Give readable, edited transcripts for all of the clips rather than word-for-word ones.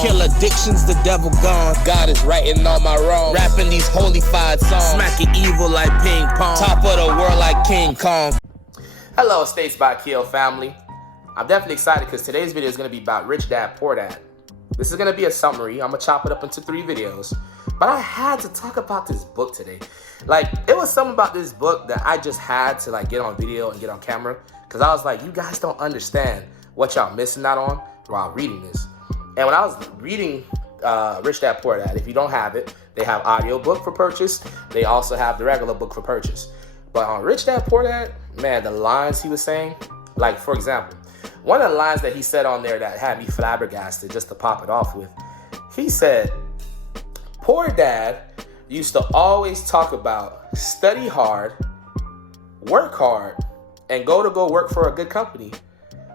Kill addictions, the devil gone. God is righting all my wrongs. Rapping these holy-fied songs. Smacking evil like ping pong. Top of the world like King Kong. Hello, States by Keo family. I'm definitely excited because today's video is going to be about Rich Dad, Poor Dad. This is going to be a summary. I'm going to chop it up into 3 videos. But I had to talk about this book today. It was something about this book that I just had to get on video and get on camera. Because I was like, you guys don't understand what y'all missing out on while reading this. And when I was reading Rich Dad, Poor Dad, if you don't have it, they have audiobook for purchase. They also have the regular book for purchase. But on Rich Dad, Poor Dad, man, the lines he was saying, for example, one of the lines that he said on there that had me flabbergasted, just to pop it off with, he said, Poor Dad used to always talk about study hard, work hard, and go work for a good company,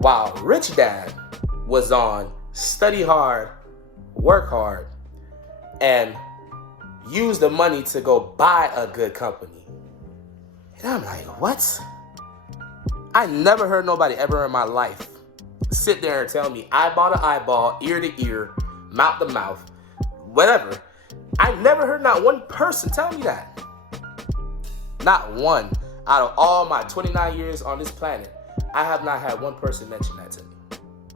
while Rich Dad was on study hard, work hard, and use the money to go buy a good company. And I'm like, what? I never heard nobody ever in my life sit there and tell me eyeball to eyeball, ear to ear, mouth to mouth, whatever. I never heard not one person tell me that. Not one. Out of all my 29 years on this planet, I have not had one person mention that to me.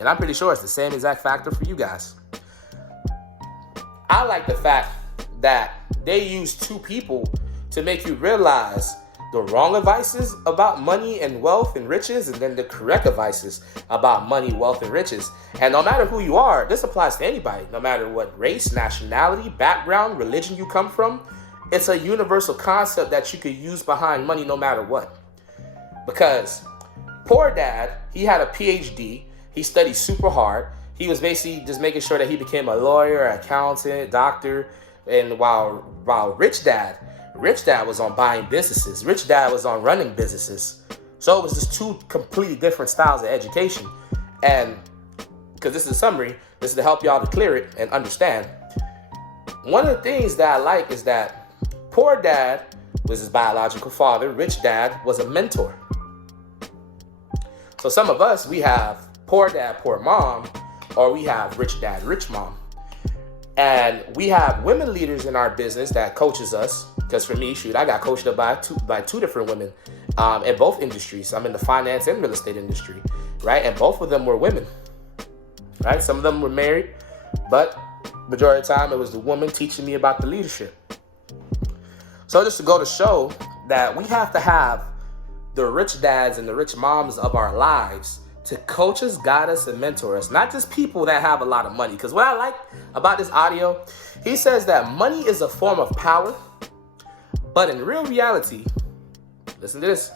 And I'm pretty sure it's the same exact factor for you guys. I like the fact that they use 2 people to make you realize the wrong advices about money and wealth and riches, and then the correct advices about money, wealth, and riches. And no matter who you are, this applies to anybody, no matter what race, nationality, background, religion you come from. It's a universal concept that you could use behind money no matter what. Because Poor Dad, he had a PhD. He studied super hard. He was basically just making sure that he became a lawyer, accountant, doctor. And while Rich Dad was on buying businesses. Rich Dad was on running businesses. So it was just 2 completely different styles of education. And because this is a summary, this is to help y'all to clear it and understand. One of the things that I like is that Poor Dad was his biological father. Rich Dad was a mentor. So some of us, we have Poor Dad, Poor Mom, or we have Rich Dad, Rich Mom. And we have women leaders in our business that coaches us. Because for me, I got coached up by two different women in both industries. I'm in the finance and real estate industry, right? And both of them were women, right? Some of them were married, but majority of the time it was the woman teaching me about the leadership. So just to go to show that we have to have the rich dads and the rich moms of our lives to coach us, guide us, and mentor us. Not just people that have a lot of money. Because what I like about this audio, he says that money is a form of power. But in real reality, listen to this,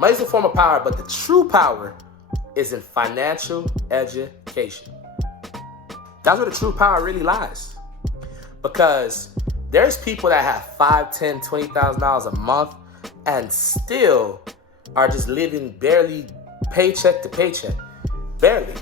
money is a form of power, but the true power is in financial education. That's where the true power really lies. Because there's people that have $5,000, $10,000, $20,000 a month and still are just living barely paycheck to paycheck. Barely.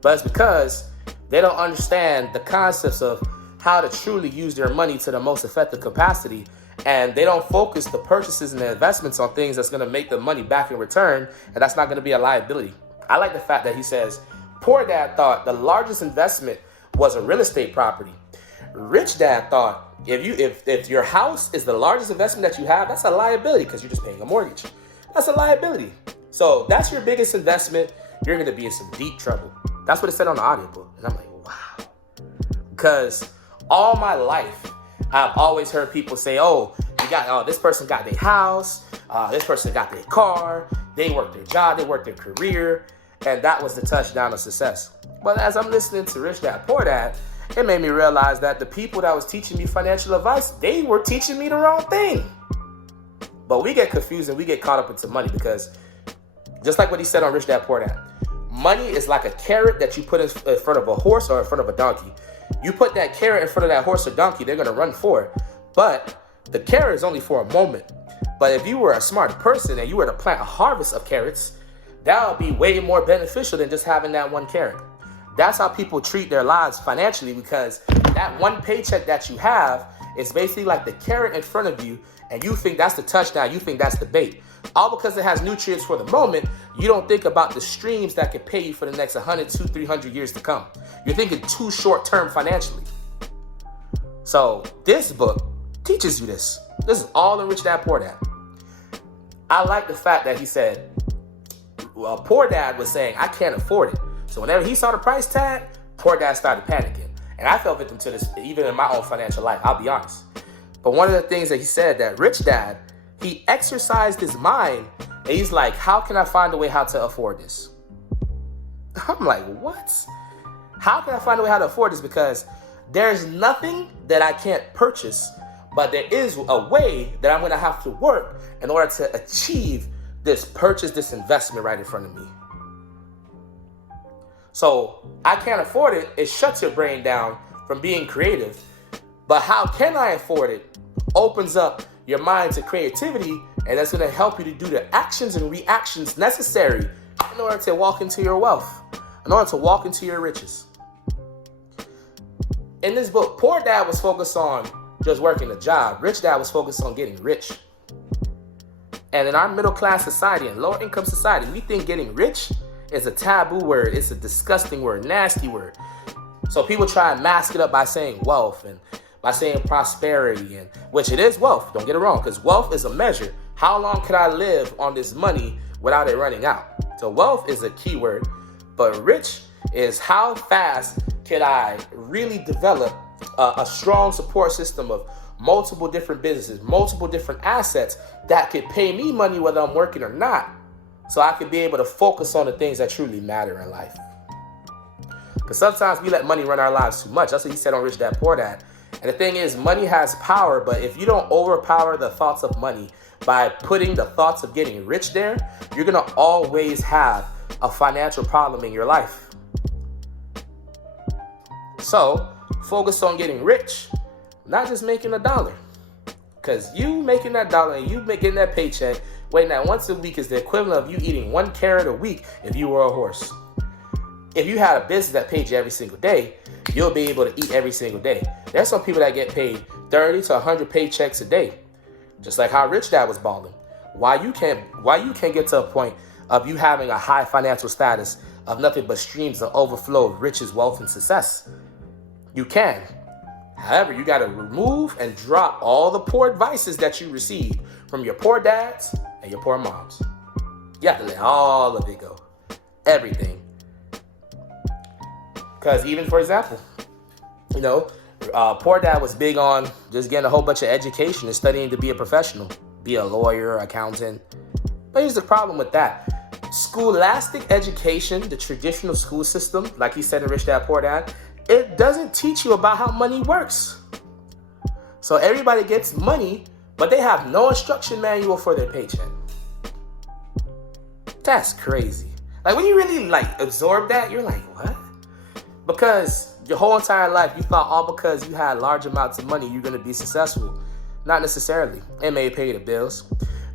But it's because they don't understand the concepts of how to truly use their money to the most effective capacity. And they don't focus the purchases and the investments on things that's going to make the money back in return. And that's not going to be a liability. I like the fact that he says, Poor Dad thought the largest investment was a real estate property. Rich Dad thought if your house is the largest investment that you have, that's a liability because you're just paying a mortgage. That's a liability. So that's your biggest investment. You're going to be in some deep trouble. That's what it said on the audiobook. And I'm like, wow. Because all my life, I've always heard people say, this person got their house, this person got their car, they worked their job, they worked their career, and that was the touchdown of success. But as I'm listening to Rich Dad, Poor Dad, it made me realize that the people that was teaching me financial advice, they were teaching me the wrong thing. But we get confused and we get caught up into money because just like what he said on Rich Dad, Poor Dad, money is like a carrot that you put in front of a horse or in front of a donkey. You put that carrot in front of that horse or donkey, they're going to run for it. But the carrot is only for a moment. But if you were a smart person and you were to plant a harvest of carrots, that would be way more beneficial than just having that one carrot. That's how people treat their lives financially, because that one paycheck that you have is basically like the carrot in front of you, and you think that's the touchdown, you think that's the bait. All because it has nutrients for the moment, you don't think about the streams that could pay you for the next 100, 200, 300 years to come. You're thinking too short term financially. So this book teaches you this. This is all in Rich Dad, Poor Dad. I like the fact that he said, well, Poor Dad was saying, I can't afford it. So whenever he saw the price tag, Poor Dad started panicking. And I fell victim to this even in my own financial life, I'll be honest. But one of the things that he said, that Rich Dad, he exercised his mind, and he's like, how can I find a way how to afford this? I'm like, what? How can I find a way how to afford this? Because there's nothing that I can't purchase, but there is a way that I'm going to have to work in order to achieve this purchase, this investment right in front of me. So I can't afford it. It shuts your brain down from being creative. But how can I afford it? Opens up your mind to creativity, and that's going to help you to do the actions and reactions necessary in order to walk into your wealth, in order to walk into your riches. In this book, Poor Dad was focused on just working a job. Rich Dad was focused on getting rich. And in our middle class society and lower income society, we think getting rich is a taboo word. It's a disgusting word, nasty word. So people try and mask it up by saying wealth and by saying prosperity, and which it is wealth. Don't get it wrong, because wealth is a measure. How long can I live on this money without it running out? So wealth is a key word, but rich is how fast can I really develop a strong support system of multiple different businesses, multiple different assets that could pay me money whether I'm working or not, so I could be able to focus on the things that truly matter in life. Because sometimes we let money run our lives too much. That's what he said on Rich Dad, Poor Dad. And the thing is, money has power, but if you don't overpower the thoughts of money by putting the thoughts of getting rich there, you're going to always have a financial problem in your life. So focus on getting rich, not just making a dollar. Because you making that dollar and you getting that paycheck, waiting that once a week is the equivalent of you eating 1 carrot a week if you were a horse. If you had a business that paid you every single day, you'll be able to eat every single day. There's some people that get paid 30 to 100 paychecks a day, just like how Rich Dad was balling. Why you can't get to a point of you having a high financial status of nothing but streams of overflow of riches, wealth, and success? You can. However, you got to remove and drop all the poor advices that you received from your poor dads and your poor moms. You have to let all of it go. Everything. Because even, for example, Poor Dad was big on just getting a whole bunch of education and studying to be a professional, be a lawyer, accountant. But here's the problem with that. Scholastic education, the traditional school system, like he said in Rich Dad, Poor Dad, it doesn't teach you about how money works. So everybody gets money, but they have no instruction manual for their paycheck. That's crazy. Like when you really absorb that, you're like, what? Because your whole entire life, you thought all because you had large amounts of money, you're going to be successful. Not necessarily. It may pay the bills.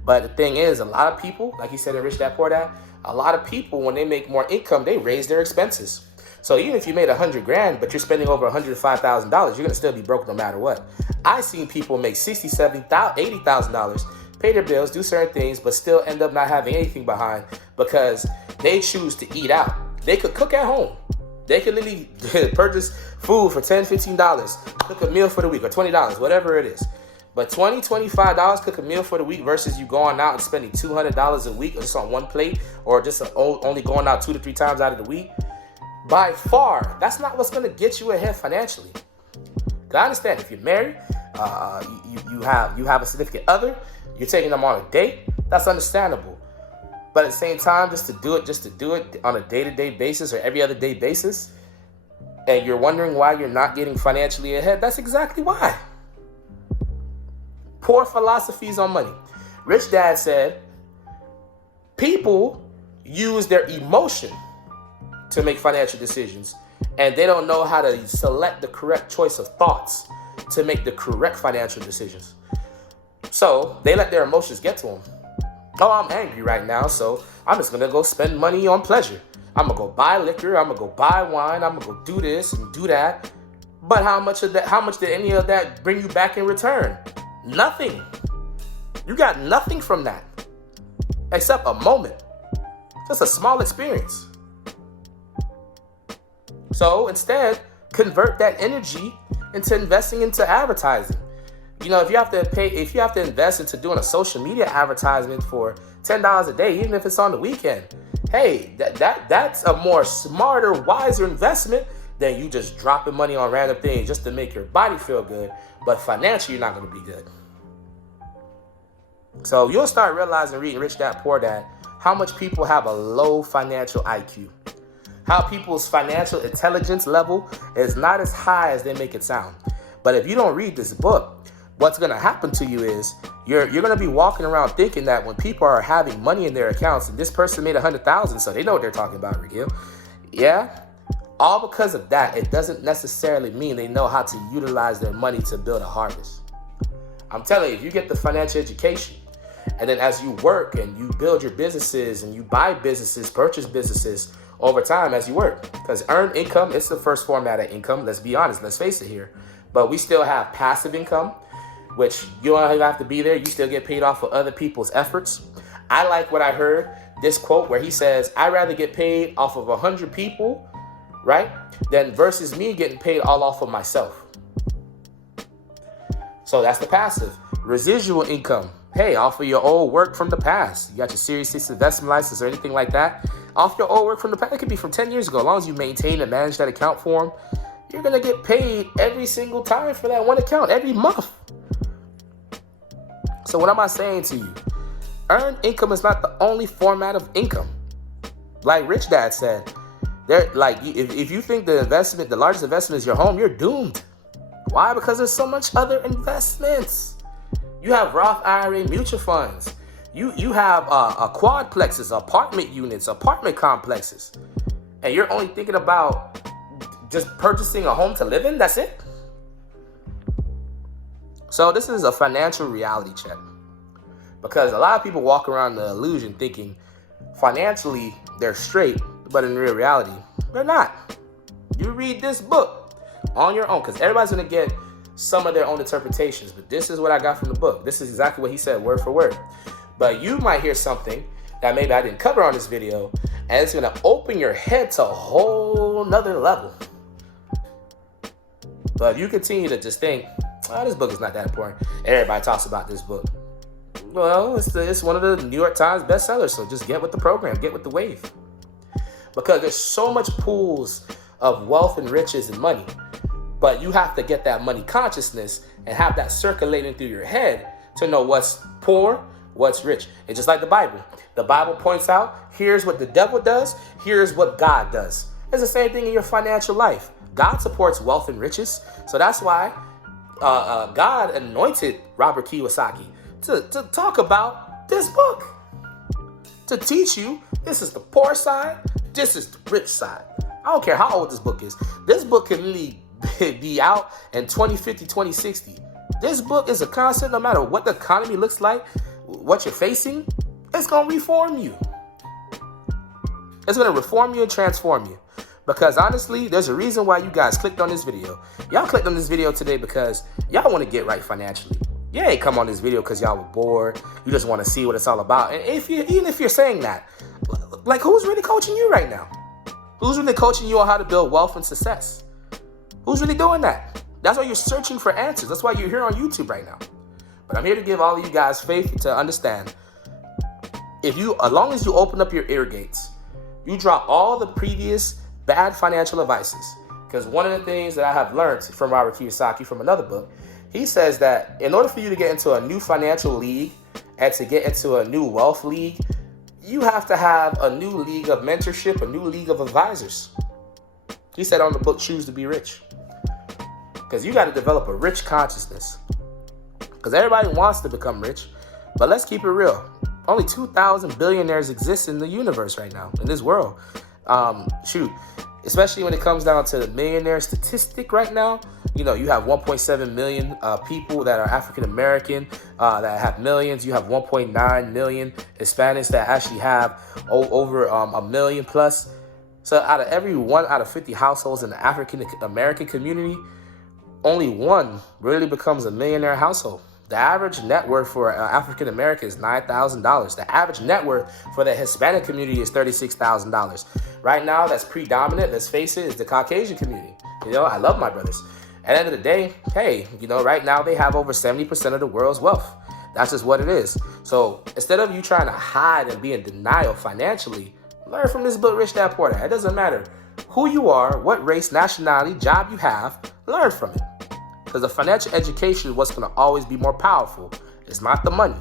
But the thing is, a lot of people, like he said in Rich Dad, Poor Dad, a lot of people, when they make more income, they raise their expenses. So even if you made $100,000, but you're spending over $105,000, you're going to still be broke no matter what. I've seen people make $60,000, $70,000, $80,000, pay their bills, do certain things, but still end up not having anything behind because they choose to eat out. They could cook at home. They could literally purchase food for $10, $15, cook a meal for the week, or $20, whatever it is. But $20, $25, cook a meal for the week versus you going out and spending $200 a week just on one plate, or just only going out 2 to 3 times out of the week. By far, that's not what's going to get you ahead financially. Because I understand if you're married, you have a significant other, you're taking them on a date, that's understandable. But at the same time, just to do it on a day-to-day basis or every other day basis, and you're wondering why you're not getting financially ahead, that's exactly why. Poor philosophies on money. Rich Dad said, people use their emotion to make financial decisions, and they don't know how to select the correct choice of thoughts to make the correct financial decisions. So they let their emotions get to them. Oh, I'm angry right now, so I'm just going to go spend money on pleasure. I'm going to go buy liquor. I'm going to go buy wine. I'm going to go do this and do that. But how much did any of that bring you back in return? Nothing. You got nothing from that except a moment. Just a small experience. So instead, convert that energy into investing into advertising. If you have to invest into doing a social media advertisement for $10 a day, even if it's on the weekend, hey, that's a more smarter, wiser investment than you just dropping money on random things just to make your body feel good, but financially you're not going to be good. So you'll start realizing, reading Rich Dad Poor Dad, how much people have a low financial IQ. How people's financial intelligence level is not as high as they make it sound. But if you don't read this book, what's going to happen to you is you're going to be walking around thinking that when people are having money in their accounts, and this person made $100,000, so they know what they're talking about, Regil. Yeah, all because of that. It doesn't necessarily mean they know how to utilize their money to build a harvest. I'm telling you, if you get the financial education, and then as you work and you build your businesses and you buy businesses, purchase businesses over time as you work, because earned income is the first format of income. Let's be honest. Let's face it here. But we still have passive income, which you don't have to be there. You still get paid off of other people's efforts. I like what I heard, this quote where he says, I'd rather get paid off of 100 people, right, than versus me getting paid all off of myself. So that's the passive. Residual income. Hey, off of your old work from the past. You got your Series 6 investment license or anything like that. Off your old work from the past. It could be from 10 years ago. As long as you maintain and manage that account for them, you're going to get paid every single time for that one account, every month. So what am I saying to you? Earned income is not the only format of income. Like Rich Dad said, if you think the largest investment is your home, you're doomed. Why? Because there's so much other investments. You have Roth IRA mutual funds. You have quadplexes, apartment units, apartment complexes. And you're only thinking about just purchasing a home to live in? That's it? So this is a financial reality check. Because a lot of people walk around the illusion thinking financially they're straight, but in real reality, they're not. You read this book on your own, because everybody's going to get some of their own interpretations, but this is what I got from the book. This is exactly what he said, word for word. But you might hear something that maybe I didn't cover on this video, and it's going to open your head to a whole nother level. But if you continue to just think, oh, this book is not that important, everybody talks about this book. Well, it's one of the New York Times bestsellers, so just get with the program, get with the wave. Because there's so much pools of wealth and riches and money. But you have to get that money consciousness and have that circulating through your head to know what's poor, what's rich. It's just like the Bible. The Bible points out, here's what the devil does, here's what God does. It's the same thing in your financial life. God supports wealth and riches. So that's why God anointed Robert Kiyosaki to talk about this book. To teach you, this is the poor side, this is the rich side. I don't care how old this book is. This book can really be out in 2050, 2060. This book is a constant no matter what the economy looks like, what you're facing, it's going to reform you. It's going to reform you and transform you. Because honestly, there's a reason why you guys clicked on this video. Y'all clicked on this video today because y'all want to get right financially. You ain't come on this video because y'all were bored. You just want to see what it's all about. And even if you're saying that, like, who's really coaching you right now? Who's really coaching you on how to build wealth and success? Who's really doing that? That's why you're searching for answers. That's why you're here on YouTube right now. But I'm here to give all of you guys faith to understand. As long as you open up your ear gates, you drop all the previous bad financial advices. Because one of the things that I have learned from Robert Kiyosaki from another book, he says that in order for you to get into a new financial league and to get into a new wealth league, you have to have a new league of mentorship, a new league of advisors. He said on the book, Choose to Be Rich. Because you got to develop a rich consciousness. Because everybody wants to become rich, but let's keep it real. Only 2,000 billionaires exist in the universe right now, in this world. Especially when it comes down to the millionaire statistic right now. You have 1.7 million people that are African American that have millions. You have 1.9 million Hispanics that actually have over a million plus. So out of every 1 out of 50 households in the African American community, only one really becomes a millionaire household. The average net worth for African American is $9,000. The average net worth for the Hispanic community is $36,000. Right now, that's predominant, let's face it, is the Caucasian community. I love my brothers. At the end of the day, hey, right now they have over 70% of the world's wealth. That's just what it is. So instead of you trying to hide and be in denial financially, learn from this book, Rich Dad Poor Dad. It doesn't matter who you are, what race, nationality, job you have, learn from it. Because the financial education is what's going to always be more powerful. It's not the money.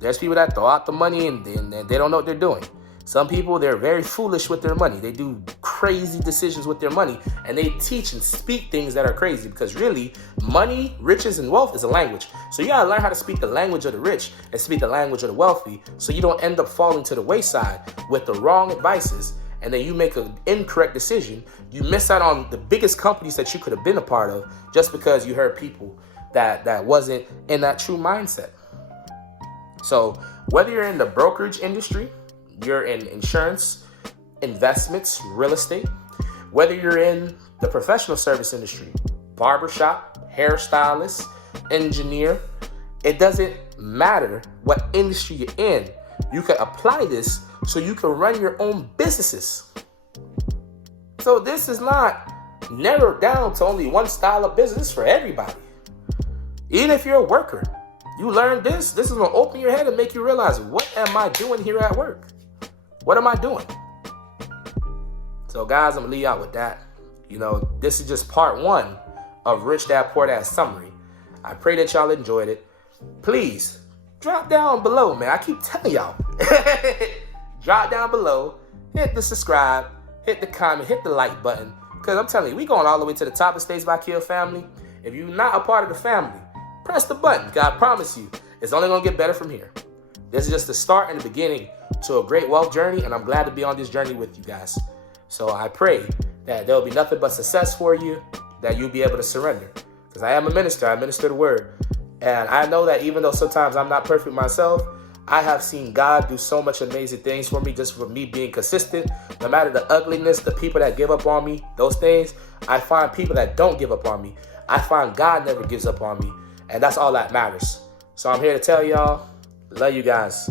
There's people that throw out the money and they don't know what they're doing. Some people, they're very foolish with their money. They do crazy decisions with their money, and they teach and speak things that are crazy, because really, money, riches, and wealth is a language. So you got to learn how to speak the language of the rich and speak the language of the wealthy, so you don't end up falling to the wayside with the wrong advices, and then you make an incorrect decision. You miss out on the biggest companies that you could have been a part of just because you heard people that wasn't in that true mindset. So whether you're in the brokerage industry, you're in insurance, investments, real estate, whether you're in the professional service industry, barbershop, hairstylist, engineer, it doesn't matter what industry you're in. You can apply this so you can run your own businesses. So this is not narrowed down to only one style of business for everybody. Even if you're a worker, you learn this is going to open your head and make you realize, what am I doing here at work? What am I doing? So guys, I'm going to leave out with that. This is just part 1 of Rich Dad Poor Dad summary. I pray that y'all enjoyed it. Please drop down below, man. I keep telling y'all. Drop down below, hit the subscribe, hit the comment, hit the like button. Because I'm telling you, we going all the way to the top of States by Kill family. If you're not a part of the family, press the button. God, I promise you, it's only going to get better from here. This is just the start and the beginning to a great wealth journey, and I'm glad to be on this journey with you guys. So I pray that there will be nothing but success for you, that you'll be able to surrender. Because I am a minister. I minister the word. And I know that even though sometimes I'm not perfect myself, I have seen God do so much amazing things for me, just for me being consistent. No matter the ugliness, the people that give up on me, those things, I find people that don't give up on me. I find God never gives up on me. And that's all that matters. So I'm here to tell y'all, love you guys.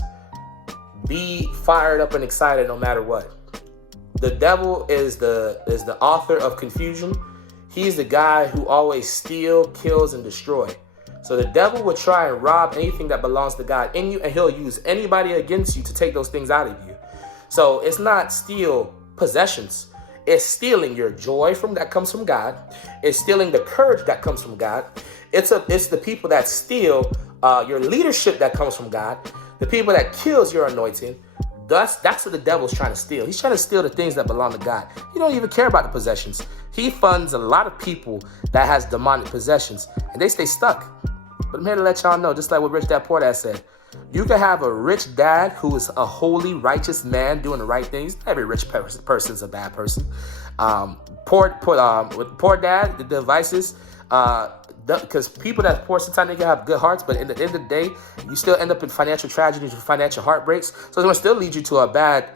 Be fired up and excited no matter what. The devil is the author of confusion. He's the guy who always steals, kills, and destroys. So the devil will try and rob anything that belongs to God in you, and he'll use anybody against you to take those things out of you. So it's not steal possessions. It's stealing your joy that comes from God. It's stealing the courage that comes from God. It's the people that steal your leadership that comes from God. The people that kills your anointing. That's what the devil's trying to steal. He's trying to steal the things that belong to God. He don't even care about the possessions. He funds a lot of people that has demonic possessions, and they stay stuck. But I'm here to let y'all know, just like what Rich Dad Poor Dad said, you can have a rich dad who is a holy, righteous man doing the right things. Every rich person is a bad person. Poor dad, the devices, because people that poor, sometimes they can have good hearts, but in the end of the day, you still end up in financial tragedies or financial heartbreaks. So it's going to still lead you to a bad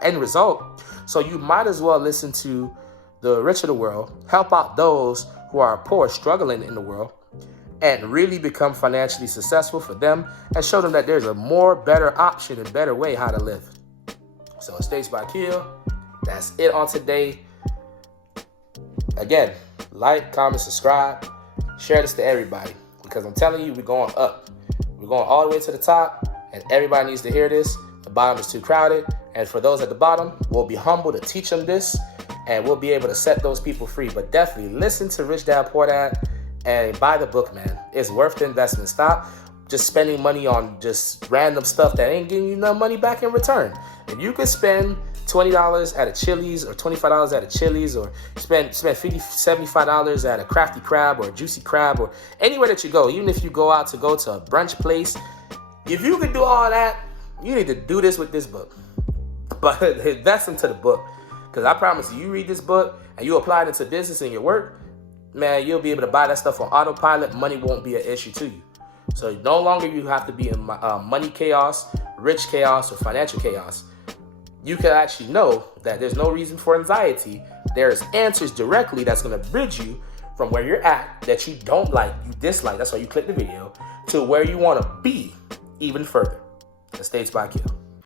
end result. So you might as well listen to the rich of the world, help out those who are poor, struggling in the world, and really become financially successful for them, and show them that there's a better option and better way how to live. So it stays by Kill. That's it on today. Again, like, comment, subscribe, share this to everybody, because I'm telling you, we're going up. We're going all the way to the top, and everybody needs to hear this. The bottom is too crowded, and for those at the bottom, we'll be humble to teach them this, and we'll be able to set those people free. But definitely listen to Rich Dad Poor Dad and buy the book, man. It's worth the investment. Stop just spending money on just random stuff that ain't getting you no money back in return. If you could spend $20 at a Chili's, or $25 at a Chili's, or spend $50, $75 at a Crafty Crab or a Juicy Crab, or anywhere that you go, even if you go out to a brunch place, if you could do all that, you need to do this with this book. But invest into the book. Because I promise you read this book and you apply it into business and your work, man, you'll be able to buy that stuff on autopilot. Money won't be an issue to you. So no longer you have to be in money chaos, rich chaos, or financial chaos. You can actually know that there's no reason for anxiety. There's answers directly that's going to bridge you from where you're at that you don't like, you dislike, that's why you click the video, to where you want to be even further. The States by Kill.